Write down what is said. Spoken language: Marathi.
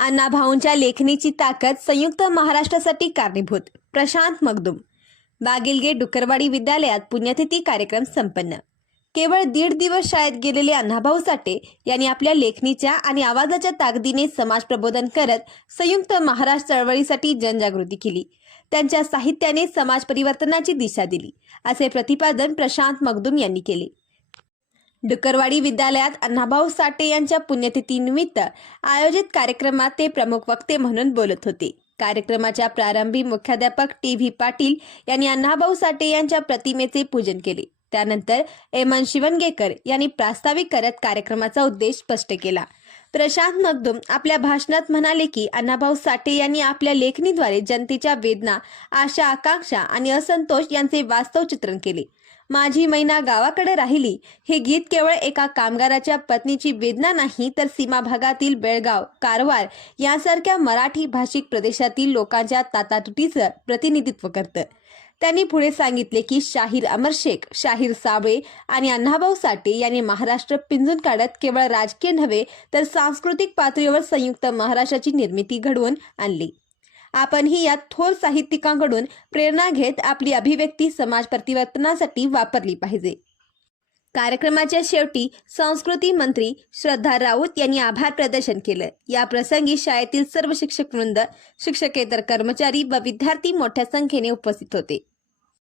अण्णाभाऊंच्या लेखणीची ताकद संयुक्त महाराष्ट्रासाठी कारणीभूत. प्रशांत मगदुम. बागिलगे डुकरवाडी विद्यालयात पुण्यतिथी कार्यक्रम संपन्न. केवळ दीड दिवस शाळेत गेलेले अण्णाभाऊ साठे यांनी आपल्या लेखणीच्या आणि आवाजाच्या ताकदीने समाज प्रबोधन करत संयुक्त महाराष्ट्र चळवळीसाठी जनजागृती केली. त्यांच्या साहित्याने समाज परिवर्तनाची दिशा दिली असे प्रतिपादन प्रशांत मगदुम यांनी केले. डुकरवाडी विद्यालयात अण्णाभाऊ साठे यांच्या पुण्यतिथीनिमित्त आयोजित कार्यक्रमात ते प्रमुख वक्ते म्हणून बोलत होते. कार्यक्रमाच्या प्रारंभी मुख्याध्यापक टी व्ही पाटील यांनी अण्णाभाऊ साठे यांच्या प्रतिमेचे पूजन केले. त्यानंतर एमन शिवणगेकर यांनी प्रास्ताविक करत कार्यक्रमाचा उद्देश स्पष्ट केला. प्रशांत मगदुम आपल्या भाषणात म्हणाले की अण्णाभाऊ साठे यांनी आपल्या लेखणीद्वारे जनतेच्या वेदना आशा आकांक्षा आणि असंतोष यांचे वास्तव चित्रण केले. माझी मैना गावाकडे राहिली. हे गीत केवळ एका कामगाराच्या पत्नीची वेदना नाही तर सीमा भागातील बेळगाव कारवार यासारख्या मराठी भाषिक प्रदेशातील लोकांच्या तातातुटीचं प्रतिनिधित्व करतं. त्यांनी पुढे सांगितले की शाहीर अमर शेख शाहीर साबळे आणि अण्णाभाऊ साठे यांनी महाराष्ट्र पिंजून काढत केवळ राजकीय नव्हे तर सांस्कृतिक पातळीवर संयुक्त महाराष्ट्राची निर्मिती घडवून आणली. आपणही या थोर साहित्यिकांकडून प्रेरणा घेत आपली अभिव्यक्ती समाज परिवर्तनासाठी वापरली पाहिजे. कार्यक्रमाच्या शेवटी संस्कृती मंत्री श्रद्धा राऊत यांनी आभार प्रदर्शन केलं. या प्रसंगी शाळेतील सर्व शिक्षक वृंद शिक्षकेतर कर्मचारी व विद्यार्थी मोठ्या संख्येने उपस्थित होते.